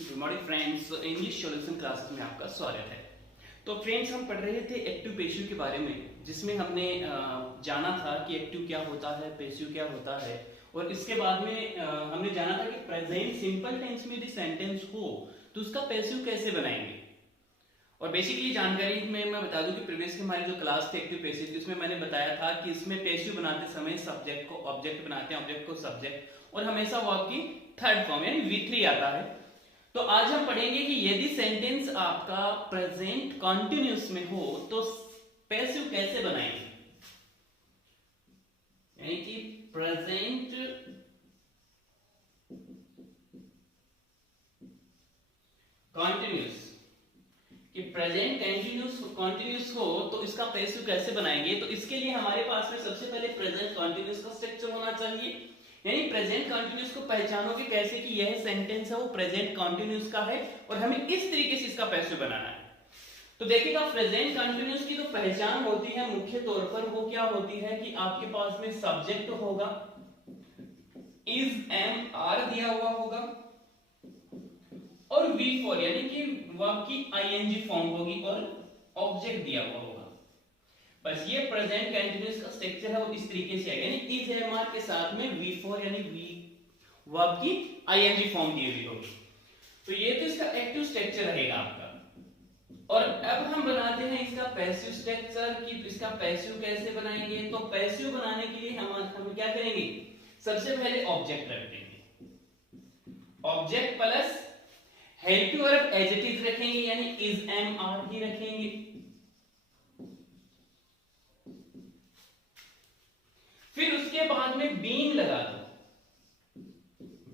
Good morning friends, English solution classes में आपका स्वागत है। तो फ्रेंड्स, हम पढ़ रहे थे एक्टिव पैसिव के बारे में, जिसमें हमने जाना था कि एक्टिव क्या होता है, पैसिव क्या होता है, और इसके बाद में हमने जाना था कि प्रेजेंट सिंपल टेंस में यदि सेंटेंस हो तो उसका पैसिव कैसे बनाएंगे। और बेसिकली जानकारी में मैं बता दूं कि प्रीवियस की हमारी जो क्लास थी एक्टिव पैसिव की, उसमें मैंने बताया था कि इसमें पैसिव बनाते समय सब्जेक्ट को ऑब्जेक्ट बनाते हैं, ऑब्जेक्ट को सब्जेक्ट, और हमेशा वर्ब की थर्ड फॉर्म यानी V3 आता है। तो आज हम पढ़ेंगे कि यदि सेंटेंस आपका प्रेजेंट कंटिन्यूअस में हो तो पैसिव कैसे बनाएंगे, यानी कि प्रेजेंट कंटिन्यूअस, कि प्रेजेंट कंटिन्यूअस हो तो इसका पैसिव कैसे बनाएंगे। तो इसके लिए हमारे पास में सबसे पहले प्रेजेंट कंटिन्यूअस का स्ट्रक्चर होना चाहिए, यानी प्रेजेंट कंटिन्यूअस को पहचानोगे कैसे कि यह सेंटेंस है वो प्रेजेंट कंटिन्यूअस का है और हमें इस तरीके से इसका पैसिव बनाना है। तो देखिएगा, प्रेजेंट कंटिन्यूअस की जो पहचान होती है मुख्य तौर पर वो क्या होती है कि आपके पास में सब्जेक्ट होगा, इज एम आर दिया हुआ होगा, और V4 यानी कि वर्ब की आईएनजी फॉर्म होगी और ऑब्जेक्ट दिया हुआ होगा। बस ये प्रेजेंट कंटिन्यूअस का स्ट्रक्चर है वो इस तरीके से आएगा, यानी इज एम आर के साथ में V4 यानी वर्ब की आईएनजी फॉर्म दी हुई होगी। तो ये तो इसका एक्टिव स्ट्रक्चर रहेगा आपका। और अब हम बनाते हैं इसका पैसिव स्ट्रक्चर कि इसका पैसिव कैसे बनाएंगे। तो पैसिव बनाने के लिए हम क्या करेंगे, सबसे पहले ऑब्जेक्ट रख देंगे, object plus helping verb adjective रखेंगे, यानी इज एम आर ही रखेंगे। फिर उसके बाद में बीइंग लगा दो,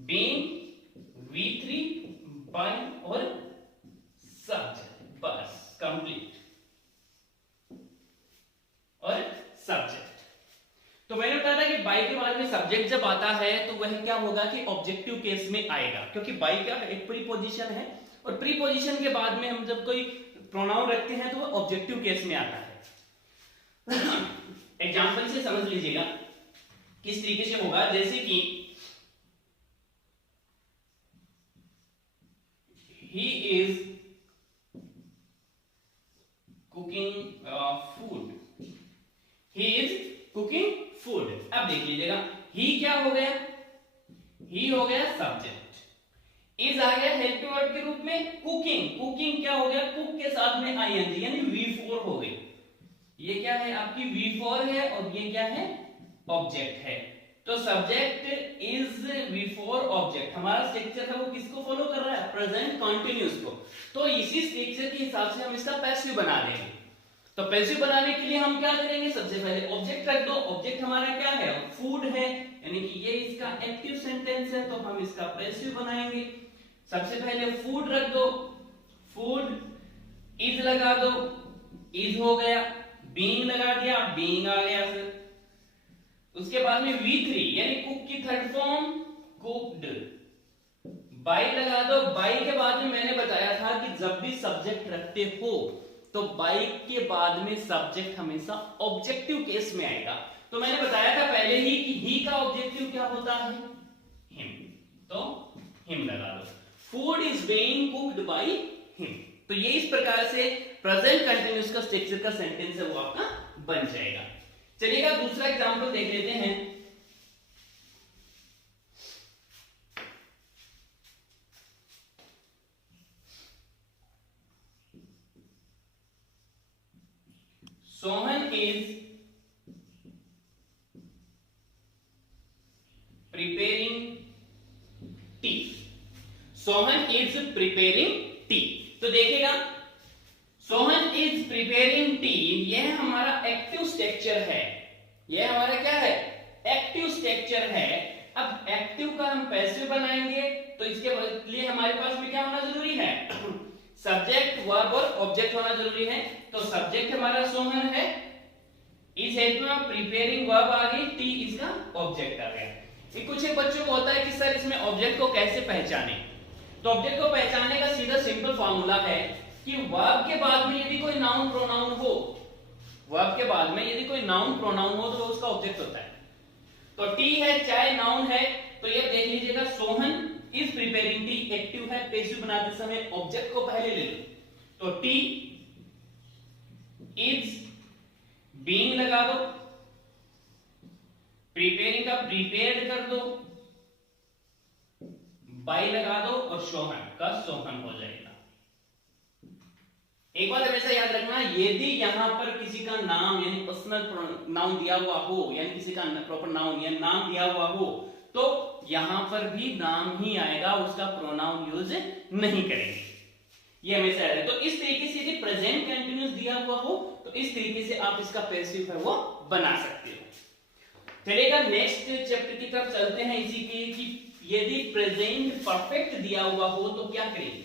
बीइंग V3 बाय और सब्जेक्ट, बस कंप्लीट और सब्जेक्ट। तो मैंने बताया था कि बाय के बाद में सब्जेक्ट जब आता है तो वह क्या होगा कि ऑब्जेक्टिव केस में आएगा, क्योंकि बाय का एक प्रीपोजिशन है और प्रीपोजिशन के बाद में हम जब कोई प्रोनाउन रखते हैं तो वह ऑब्जेक्टिव केस में आता है। एग्जांपल से समझ लीजिएगा किस तरीके से होगा, जैसे कि he is cooking food, he is cooking food। अब देख लीजिएगा, he क्या हो गया, he हो गया सब्जेक्ट, is आ गया हेल्पिंग वर्ब के रूप में, कुकिंग, कुकिंग क्या हो गया, कुक के साथ में आईएनजी यानी V4 हो गई। ये क्या है आपकी V4 है और ये क्या है ऑब्जेक्ट है। तो सब्जेक्ट इज V4 ऑब्जेक्ट, हमारा स्ट्रक्चर है वो किसको फॉलो कर रहा है, प्रेजेंट कंटिन्यूअस को। तो इसी स्ट्रक्चर के हिसाब से हम इसका पैसिव बना देंगे। तो पैसिव बनाने के लिए हम क्या करेंगे, सबसे पहले ऑब्जेक्ट रख दो, ऑब्जेक्ट हमारा क्या है, फूड है, यानी कि ये इसका एक्टिव सेंटेंस है तो हम इसका पैसिव बनाएंगे। सबसे पहले फूड रख दो, फूड, इज लगा दो, इज हो गया, बीइंग लगा दिया, बीइंग आ गया सर। उसके बाद में V3 यानी कुक की थर्ड फॉर्म कुक्ड, बाय लगा दो, बाय के बाद में मैंने बताया था कि जब भी सब्जेक्ट रखते हो तो बाय के बाद में सब्जेक्ट हमेशा ऑब्जेक्टिव केस में आएगा। तो मैंने बताया था पहले ही कि ही का ऑब्जेक्टिव क्या होता है, हिम, तो हिम लगा दो, food is being cooked bye him. तो ये इस प्रकार से प्रेजेंट कंटिन्यूअस का स्ट्रक्चर का सेंटेंस है वो आपका बन जाएगा। चलिएगा दूसरा एग्जांपल देख लेते हैं। Sohan is preparing T, Sohan is preparing T. तो देखिएगा, सोहन इज प्रिपेयरिंग टी, यह हमारा एक्टिव स्ट्रक्चर है, यह हमारा क्या है, एक्टिव स्ट्रक्चर है। अब एक्टिव का हम पैसिव बनाएंगे तो इसके लिए हमारे पास में क्या होना जरूरी है, सब्जेक्ट, वर्ब और ऑब्जेक्ट होना जरूरी है। तो सब्जेक्ट हमारा सोहन है, इज हेल्पिंग में प्रिपेयरिंग वर्ब आ गई, टी इसका ऑब्जेक्ट आ गया। कुछ एक बच्चों को होता है कि सर इसमें ऑब्जेक्ट को कैसे पहचाने। तो ऑब्जेक्ट को पहचानने का सीधा सिंपल फॉर्मूला है कि वर्ब के बाद में यदि कोई नाउन प्रोनाउन हो, वर्ब के बाद में यदि कोई नाउन प्रोनाउन हो तो वो उसका ऑब्जेक्ट होता है। तो टी है, चाहे नाउन है, तो ये देख लीजिएगा Sohan is preparing T, active है, पैसिव बनाते समय ऑब्जेक्ट को पहले ले लो, तो टी इज बीइंग लगा दो, प्रिपेयरिंग का प्रिपेयर्ड कर दो, बाय लगा दो और सोहन का सोहन हो जाएगा। एक बात हमेशा याद रखना, यदि यहां पर किसी का नाम यानी पर्सनल नाउन दिया हुआ हो, यानी किसी का प्रॉपर नाउन या नाम दिया हुआ हो, तो यहां पर भी नाम ही आएगा, उसका प्रोनाउन यूज नहीं करेंगे, ये हमेशा याद रखें। तो इस तरीके से यदि प्रेजेंट कंटिन्यूअस दिया हुआ हो तो इस तरीके से आप इसका पैसिव है वो बना सकते हो। चलेगा, नेक्स्ट चैप्टर की तरफ चलते हैं इसी के, कि यदि प्रेजेंट परफेक्ट दिया हुआ हो तो क्या करेंगे।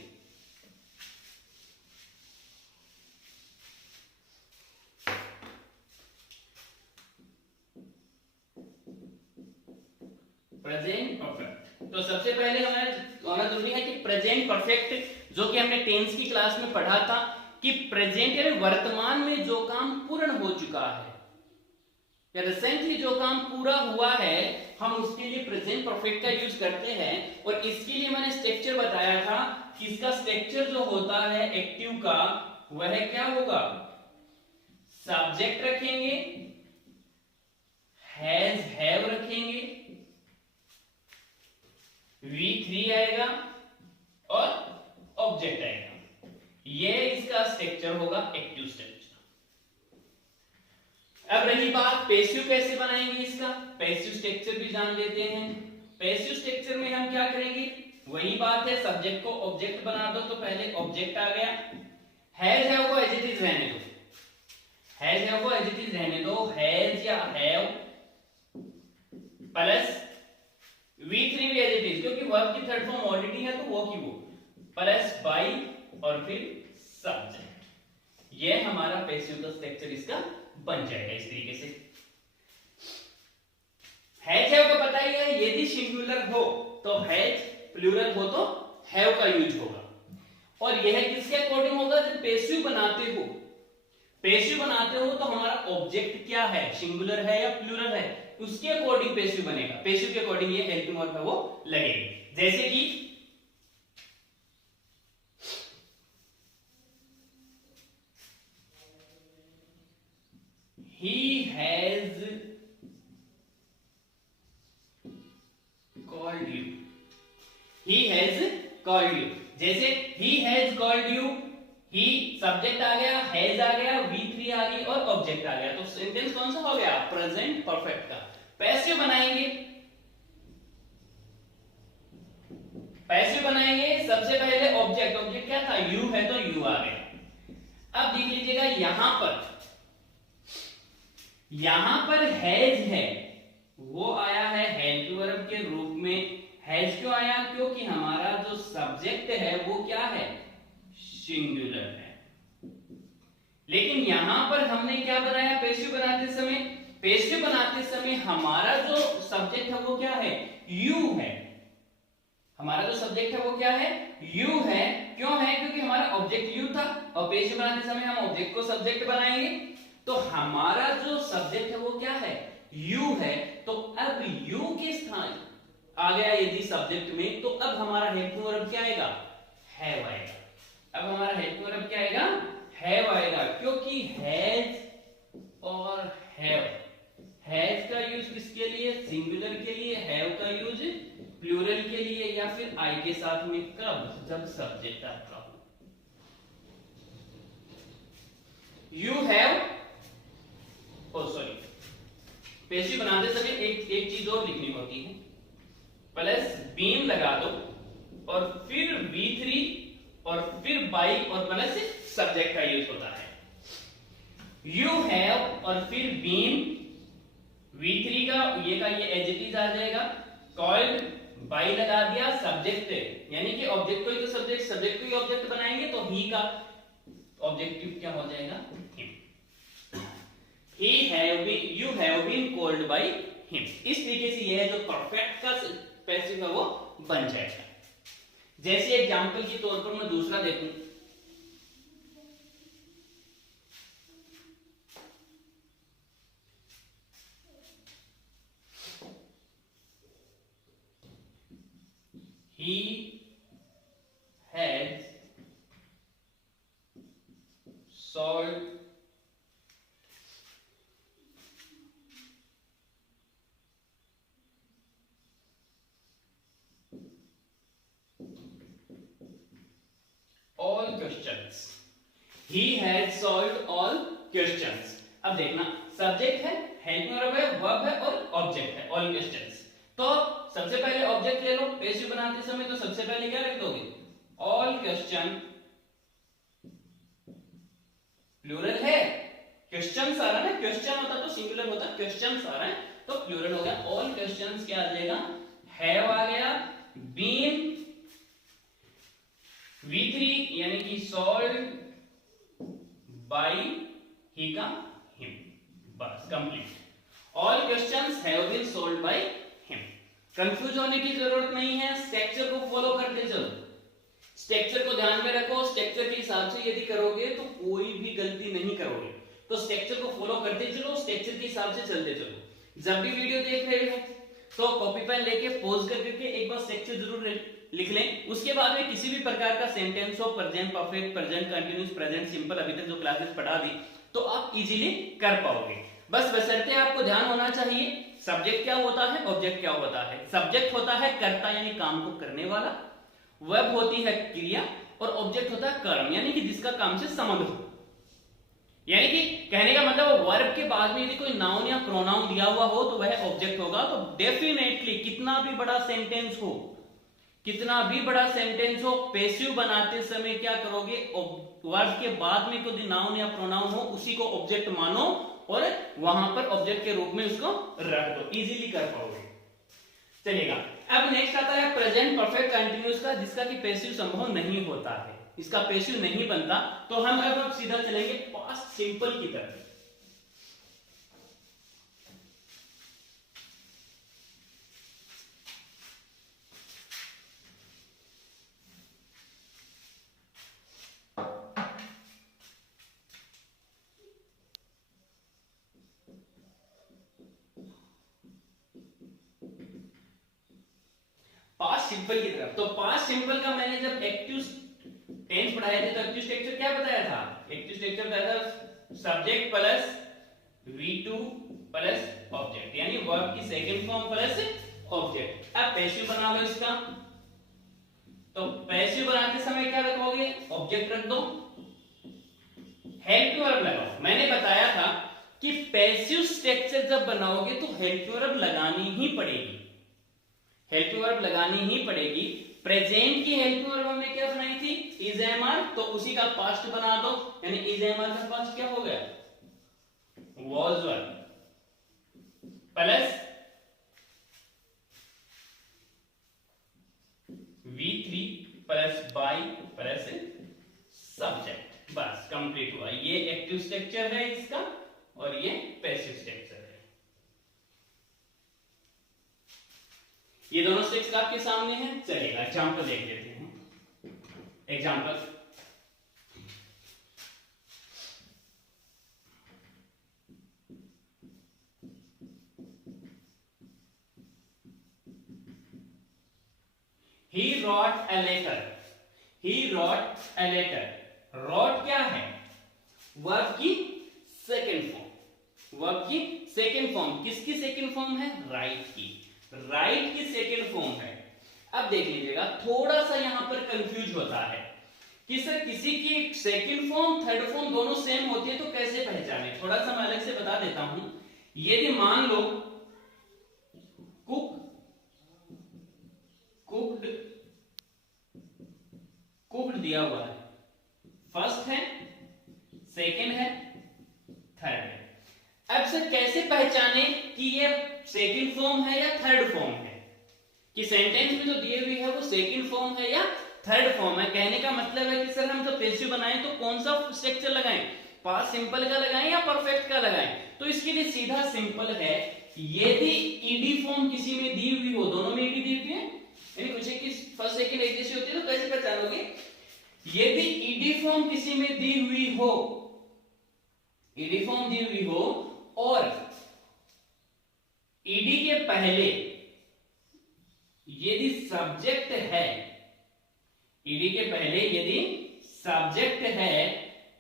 प्रेजेंट परफेक्ट, तो सबसे पहले हमें होना जरूरी है कि प्रेजेंट परफेक्ट, जो कि हमने टेंस की क्लास में पढ़ा था, कि प्रेजेंट यानी वर्तमान में जो काम पूर्ण हो चुका है या रिसेंटली जो काम पूरा हुआ है, हम उसके लिए प्रेजेंट परफेक्ट का यूज करते हैं। और इसके लिए मैंने स्ट्रक्चर बताया था कि इसका स्ट्रक्चर जो होता है एक्टिव का, वह क्या होगा, सब्जेक्ट रखेंगे, हैज हैव रखेंगे, V3 आएगा और ऑब्जेक्ट आएगा, ये इसका स्ट्रक्चर होगा एक्टिव स्ट्रक्चर। अब रही बात पैसिव कैसे बनाएंगे, इसका पैसिव स्ट्रक्चर भी जान लेते हैं। पैसिव स्ट्रक्चर में हम क्या करेंगे, वही बात है, सब्जेक्ट को ऑब्जेक्ट बना दो, तो पहले ऑब्जेक्ट आ गया, हैज हैव को एज इट इज रहने दो, हैज हैव को एज इट इज रहने दो, हैज या हैव प्लस V3 भी एज इट इज, क्योंकि वर्ब की थर्ड फॉर्म ऑलरेडी है तो वो की वो, प्लस बाई और फिर सब्जेक्ट, ये हमारा पैसिव का स्ट्रक्चर इसका बन जाएगा इस तरीके से। हैज हैव का पता ही है, यदि सिंगुलर हो तो हैज, प्लूरल हो तो हैव का यूज होगा। और यह किसके अकॉर्डिंग होगा, जब पैसिव बनाते हो, पैसिव बनाते हो तो हमारा ऑब्जेक्ट क्या है, सिंगुलर है या प्लूरल है, उसके अकॉर्डिंग पैसिव बनेगा, पैसिव के अकॉर्डिंग ये हेल्पिंग वर्ब है वो लगेगी। जैसे कि he has called you, he has called you, जैसे he has called you, he subject आ गया, हैज आ गया, V3 आ गई और ऑब्जेक्ट आ गया, तो सेंटेंस कौन सा हो गया, प्रेजेंट परफेक्ट का। पैसिव बनाएंगे, पैसिव बनाएंगे, सबसे पहले ऑब्जेक्ट, ऑब्जेक्ट क्या था, यू है तो यू आ गया। अब देख लीजिएगा यहां पर हैज है, वो आया है हेल्प वर्ब के रूप में। हैज क्यों आया, क्योंकि हमारा जो सब्जेक्ट है वो क्या है, सिंगुलर है। लेकिन यहां पर हमने क्या बनाया, पैसिव बनाते समय, पैसिव बनाते समय हमारा जो सब्जेक्ट है वो क्या है, यू है, हमारा जो सब्जेक्ट है वो क्या है, यू है। क्यों है, क्योंकि हमारा ऑब्जेक्ट यू था, और पैसिव बनाते समय हम ऑब्जेक्ट को सब्जेक्ट बनाएंगे, तो हमारा जो सब्जेक्ट है वो क्या है, यू है। तो अब यू के स्थान आ गया यदि सब्जेक्ट में, तो अब हमारा हेल्पिंग वर्ब क्या आएगा, हैव आएगा। अब हमारा हेल्पिंग वर्ब क्या आएगा, हैव आएगा, क्योंकि हैज और हैव, हैज का यूज किसके लिए, सिंगुलर के लिए, हैव का यूज प्लूरल के लिए, या फिर आई के साथ में कब, जब सब्जेक्ट आपका हो। You have, oh sorry, passive बनाते समय एक चीज और लिखनी होती है, प्लस बीन लगा दो और फिर V3 और फिर बाई और प्लस सब्जेक्ट का यूज होता है। यू हैव और फिर बीन, V3 का ये एज इट इज आ जाएगा, कॉल्ड, बाई लगा दिया, सब्जेक्ट यानी कि ऑब्जेक्ट को ही तो सब्जेक्ट, सब्जेक्ट को ही ऑब्जेक्ट बनाएंगे, तो ही का ऑब्जेक्टिव क्या हो जाएगा, him. He have been, you have been called by him। इस तरीके से यह जो परफेक्ट का पैसिव है वो बन जाएगा। जैसे एग्जांपल के तौर पर मैं दूसरा देखूं, he he had solved all questions। अब देखना सब्जेक्ट है, हेल्पिंग वर्ब है और ऑब्जेक्ट है all questions। तो सबसे पहले ऑब्जेक्ट ले लो, पैसिव बनाते समय तो सबसे पहले क्या लिख दोगे, ऑल क्वेश्चन, प्लूरल है, क्वेश्चन आ रहा है ना, क्वेश्चन होता तो सिंगुलर होता, क्वेश्चन आ रहा है तो प्लूरल हो गया, ऑल क्वेश्चंस क्या आ जाएगा, हैव आ गया, बीन V3 यानी कि सॉल्व बाय ही का हिम, बस complete, all questions have been solved by him. Confuse होने की जरूरत नहीं है, स्ट्रक्चर को फॉलो करते चलो, स्ट्रक्चर को ध्यान में रखो, स्ट्रक्चर के हिसाब से यदि करोगे तो कोई भी गलती नहीं करोगे, तो स्ट्रक्चर को फॉलो करते चलो, स्ट्रक्चर के हिसाब से चलते चलो। जब भी वीडियो देख रहे हो तो कॉपी पेन लेके पॉज करके एक बार स्ट्रक्चर जरूर लिख लें, उसके बाद में किसी भी प्रकार का सेंटेंस हो, present perfect, present continuous, present simple, अभी तक जो क्लासेस पढ़ा दी तो आप इजीली कर पाओगे। बस बशर्ते आपको ध्यान होना चाहिए सब्जेक्ट क्या होता है, ऑब्जेक्ट क्या होता है। सब्जेक्ट होता है कर्ता यानी काम को करने वाला, वर्ब होती है क्रिया, और ऑब्जेक्ट होता है कर्म यानी कि जिसका काम से संबंध हो। यानी कि कहने का मतलब वर्ब के बाद में यदि कोई नाउन या प्रोनाउन दिया हुआ हो तो वह ऑब्जेक्ट होगा। तो डेफिनेटली कितना भी बड़ा सेंटेंस हो, कितना भी बड़ा सेंटेंस हो, पैसिव बनाते समय क्या करोगे, वर्ब के बाद में कोई नाउन या प्रोनाउन हो उसी को ऑब्जेक्ट मानो और वहां पर ऑब्जेक्ट के रूप में उसको रख दो, इजीली कर पाओगे। चलेगा, अब नेक्स्ट आता है प्रेजेंट परफेक्ट कंटीन्यूअस का, जिसका कि पैसिव संभव नहीं होता है, इसका पैसिव नहीं बनता। तो हम अब सीधा चलेंगे पास्ट सिंपल की तरफ। पास्ट सिंपल की तरफ। तो पास्ट सिंपल का मैंने जब एक्टिव टेंस पढ़ाए थे तो एक्टिव स्ट्रक्चर क्या बताया था, एक्टिव स्ट्रक्चर बताया था subject plus V2 plus object, यानी वर्ब की सेकंड फॉर्म प्लस ऑब्जेक्ट। अब पैसिव बना लो इसका, तो पैसिव बनाते समय क्या रखोगे, ऑब्जेक्ट रख दो, हेल्प वर्ब लगाओ। मैंने बताया था कि पैसिव स्ट्रक्चर जब बनाओगे तो हेल्प वर्ब लगानी ही पड़ेगी, हेल्प वर्ब लगानी ही पड़ेगी। प्रेजेंट की हेल्प वर्ब हमने क्या बनाई थी, इज एम आर, तो उसी का पास्ट बना दो, यानी इज एम आर का पास्ट क्या हो गया, was were plus V3 plus by plus subject, बस कंप्लीट हुआ। ये एक्टिव स्ट्रक्चर है इसका और ये पैसिव स्ट्रक्चर है। ये दोनों स्ट्रक्चर आपके सामने हैं। चलिएगा एग्जांपल देख लेते हैं। Example, he wrote a letter, he wrote a letter। wrote क्या है, वर्ब की सेकंड फॉर्म, वर्ब की सेकंड फॉर्म, किसकी सेकंड फॉर्म है, राइट की, राइट की सेकंड फॉर्म है। अब देख लीजिएगा थोड़ा सा यहां पर कंफ्यूज होता है कि सर किसी की सेकंड फॉर्म थर्ड फॉर्म दोनों सेम होती है तो कैसे पहचाने। थोड़ा सा मैं अलग से बता देता हूं। यदि मान लो कुक, कुक्ड, कुक्ड दिया हुआ है, फर्स्ट है, सेकंड है, थर्ड है। अब सर कैसे पहचाने कि ये सेकंड फॉर्म है या थर्ड फॉर्म है, कि सेंटेंस में जो दिए हुए है वो सेकंड फॉर्म है या थर्ड फॉर्म है। कहने का मतलब है कि सर हम जब पैसिव बनाएं तो कौन सा स्ट्रक्चर लगाएं, पास्ट सिंपल का लगाएं या परफेक्ट का लगाएं। तो इसके लिए सीधा सिंपल है, यदि ईडी फॉर्म किसी में दी हुई हो, दोनों में ईडी दी हुई है, यानी कुछ एक फर्स्ट सेकंड एक जैसी होती है, तो कैसे पहचानोगे, यदि ईडी फॉर्म किसी में दी हुई हो, ईडी फॉर्म दी हुई हो और ईडी के पहले यदि सब्जेक्ट है, ईडी के पहले यदि सब्जेक्ट है,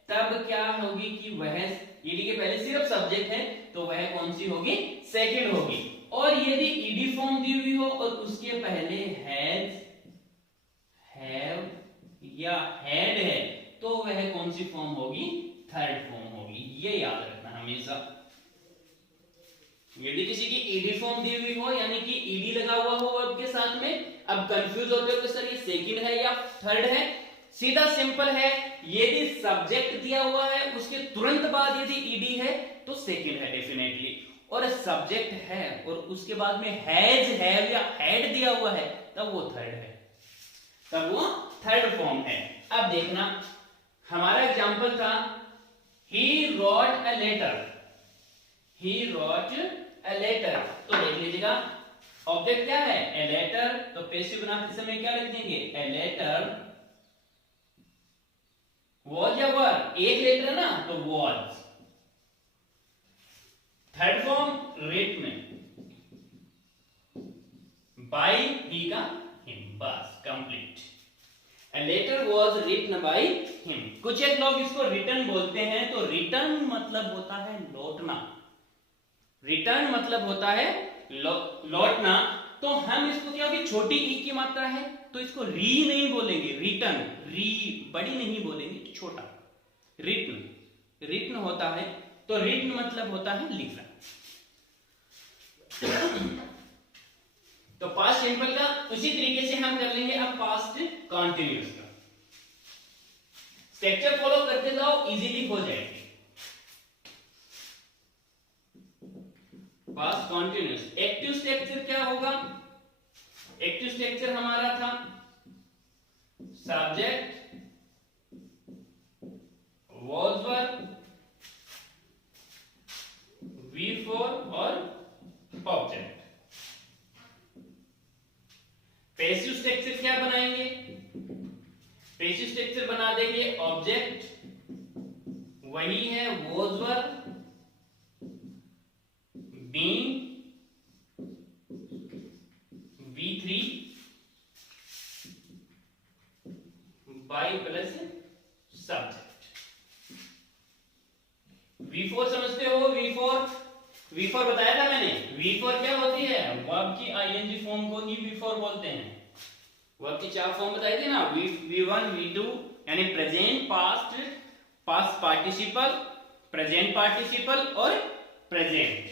तब क्या होगी कि वह, ईडी के पहले सिर्फ सब्जेक्ट है तो वह कौन सी होगी, सेकंड होगी। और यदि ईडी फॉर्म दी हुई हो और उसके पहले हैज, हैव या हैड है, तो वह कौन सी फॉर्म होगी, थर्ड फॉर्म होगी। ये याद रखना हमेशा। यदि किसी की ईडी फॉर्म दी हुई हो, यानी कि ईडी लगा हुआ हो वर्ब के साथ में, अब कंफ्यूज होते हो कि सर ये सेकंड है या थर्ड है, सीधा सिंपल है, यदि सब्जेक्ट दिया हुआ है उसके तुरंत बाद यदि ईडी है तो सेकंड है डेफिनेटली, और सब्जेक्ट है और उसके बाद में हैज, हैव या हैड दिया हुआ है तब वो थर्ड है, तब वो थर्ड फॉर्म है। अब देखना हमारा एग्जांपल था he wrote a letter, he wrote a letter, तो देख लीजिएगा ऑब्जेक्ट क्या है, a letter, तो पैसिव बनाते समय क्या लिख देंगे, a letter was या वर, एक लेटर है ना तो was, third form written by he का him, बस complete. A letter was written by him। कुछ एक लोग इसको रिटर्न बोलते हैं, तो रिटर्न मतलब होता है लौटना, रिटर्न मतलब होता है लौटना, तो हम इसको क्या होगी, छोटी ई की मात्रा है तो इसको री नहीं बोलेंगे, रिटर्न, री बड़ी नहीं बोलेंगे, छोटा, रिटन, रिटन होता है, तो रिटन मतलब होता है लिखना। तो पास्ट सिंपल का उसी तरीके से हम कर लेंगे अब पास्ट कंटीन्यूअस का। स्ट्रक्चर फॉलो करते जाओ, इजीली हो जाएगी। पास्ट कंटीन्यूअस एक्टिव स्ट्रक्चर क्या होगा, एक्टिव स्ट्रक्चर हमारा था सब्जेक्ट, was verb, V4 और ऑब्जेक्ट। पैसिव स्ट्रक्चर क्या बनाएंगे, पैसिव स्ट्रक्चर बना देंगे ऑब्जेक्ट वही है was verb, being V3 by plus subject. V4 समझते हो, V4 बताया था मैंने, V4 क्या होती है, वर्ब की आईएनजी फॉर्म को ही V4 बोलते हैं। वर्ब की चार फॉर्म बताई थी ना, V1 V2 यानी present, past, past participle, present participle और प्रेजेंट,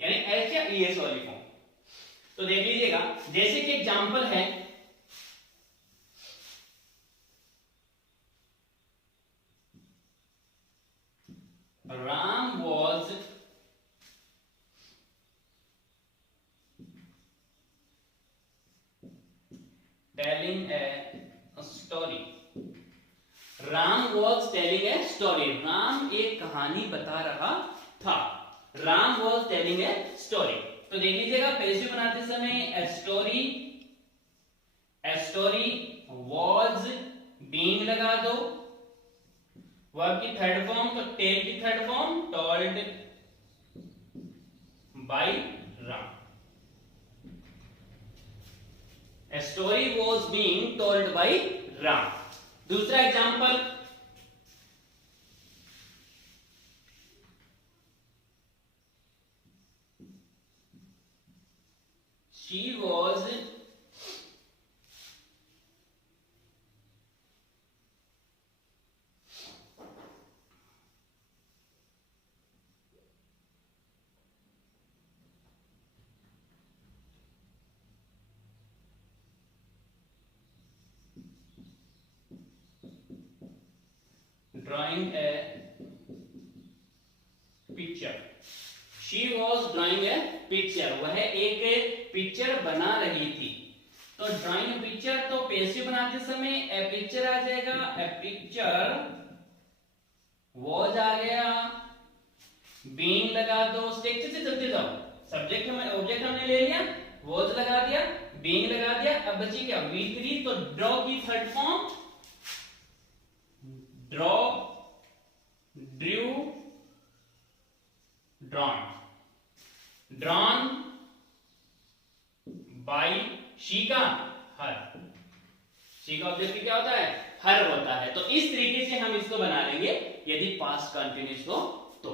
यानी एस या ईएस वाली फॉर्म। तो देख लीजिएगा, जैसे कि एग्जांपल है Ram was telling a story, Ram was telling a story, Ram एक कहानी बता रहा था, Ram was telling a story. तो देख लीजिएगा पैसिव बनाते समय ए स्टोरी वॉज बीइंग लगा दो, वर्ब की थर्ड फॉर्म, तो टेल की third form told by Ram, a story was being told by Ram. दूसरा example, she was drawing a picture, she was drawing a picture, वह एक पिक्चर बना रही थी। तो ड्राइंग पिक्चर, तो पैसिव बनाते समय ए पिक्चर आ जाएगा, ए पिक्चर वॉज आ गया, बीइंग लगा दो, स्ट्रक्चर से चलते जाओ, सब्जेक्ट में ऑब्जेक्ट हमने ले लिया, वॉज लगा दिया, बीइंग लगा दिया, अब बची क्या V3, तो ड्रॉ की third form draw, Drew, drawn, drawn by she का हर, शी का ऑब्जेक्ट क्या होता है, हर होता है। तो इस तरीके से हम इसको बना लेंगे यदि पास्ट कंटिन्यूअस हो तो।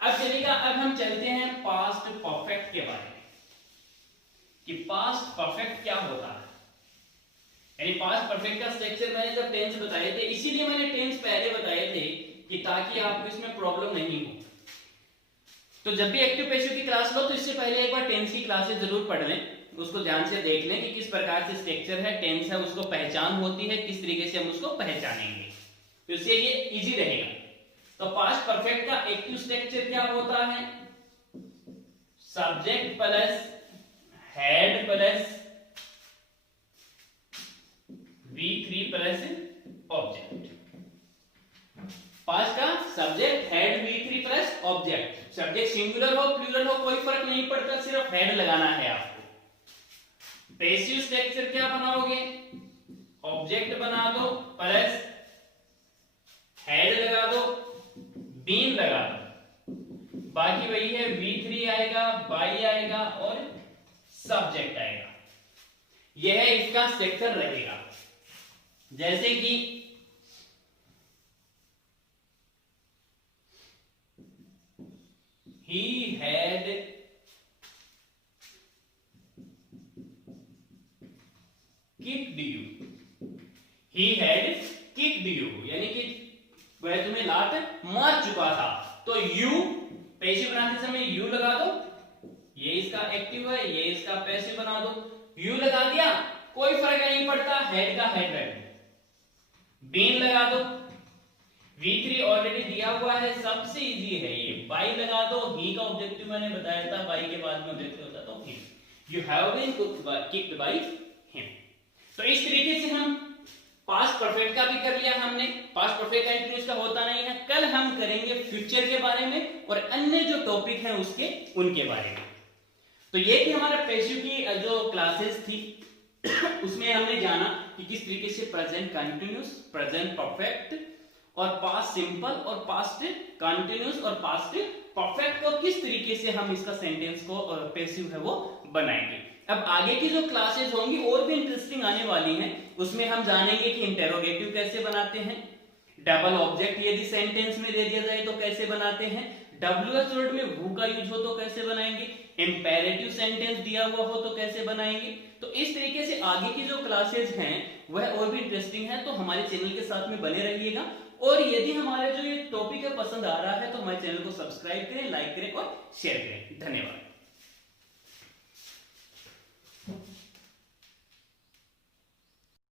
अब चलिएगा, अब हम चलते हैं पास्ट परफेक्ट के बारे में कि पास्ट परफेक्ट क्या होता है। यानी पास्ट परफेक्ट का स्ट्रक्चर मैंने जब टेंस बताए थे, इसीलिए मैंने टेंस पहले बताए थे कि ताकि आपको इसमें प्रॉब्लम नहीं हो। तो जब भी एक्टिव पैसिव की क्लास लो तो इससे पहले एक बार टेंस की क्लासेस जरूर पढ़ लें, उसको ध्यान से देख लें कि किस प्रकार से स्ट्रक्चर है, टेंस है, उसको पहचान होती है, किस तरीके से हम उसको पहचानेंगे, तो इससे ये इजी रहेगा। तो पास्ट परफेक्ट का एक्टिव स्ट्रक्चर क्या होता है? Subject plus head plus V3 plus object. Past का subject head V3 plus object. Subject singular हो प्लूरल हो कोई फर्क नहीं पड़ता, सिर्फ हेड लगाना है आपको। पैसिव स्ट्रक्चर क्या बनाओगे? ऑब्जेक्ट बना दो प्लस हेड लगा दो, बीन लगा दो, बाकी वही है, V3 आएगा, बाई आएगा और सब्जेक्ट आएगा। यह इसका स्ट्रक्चर रहेगा। जैसे कि he had kicked you, he had kicked you यानी कि वह तुम्हें लात मार चुका था। तो यू पैसिव बनाते समय यू लगा दो, ये इसका एक्टिव है, ये इसका पैसिव बना दो, यू लगा दिया, कोई फर्क नहीं पड़ता, हेड का हेड रख दो। बीन लगा दो, V3 ऑलरेडी दिया हुआ है, सबसे इजी है ये। बाई लगा दो, ही का ऑब्जेक्टिव मैंने बताया था, बाई के बाद में ऑब्जेक्टिव होता तो him, you have been kicked by him. तो इस तरीके से हम पास्ट परफेक्ट का भी कर लिया हमने। पास्ट परफेक्ट का इंट्रोड्यूस का होता नहीं है, कल हम करेंगे फ्यूचर के बारे में और अन्य जो टॉपिक हैं उसके उनके बारे में। तो ये थी हमारा पैसिव की जो क्लासेस थी उसमें हमने जाना कि किस तरीके से प्रेजेंट कंटिन्यूस, प्रेजेंट परफेक्ट और पास्ट सिंपल और पास्ट कंटिन्यूस और पास्ट परफेक्ट को किस तरीके से हम इसका सेंटेंस को पैसिव है वो बनाएंगे। अब आगे की जो क्लासेस होंगी और भी इंटरेस्टिंग आने वाली हैं, उसमें हम जानेंगे कि इंटेरोगेटिव कैसे बनाते हैं, डबल ऑब्जेक्ट यदि सेंटेंस में दे दिया जाए तो कैसे बनाते हैं, WH वर्ड में who का यूज हो तो कैसे बनाएंगे, इंपेरेटिव सेंटेंस दिया हुआ हो तो कैसे बनाएंगे। तो इस तरीके से आगे की जो क्लासेस हैं वह और भी इंटरेस्टिंग है, तो हमारे चैनल के साथ में बने रहिएगा। और यदि हमारे जो ये टॉपिक है पसंद आ रहा है तो हमारे चैनल को सब्सक्राइब करें, लाइक करें और शेयर करें। धन्यवाद।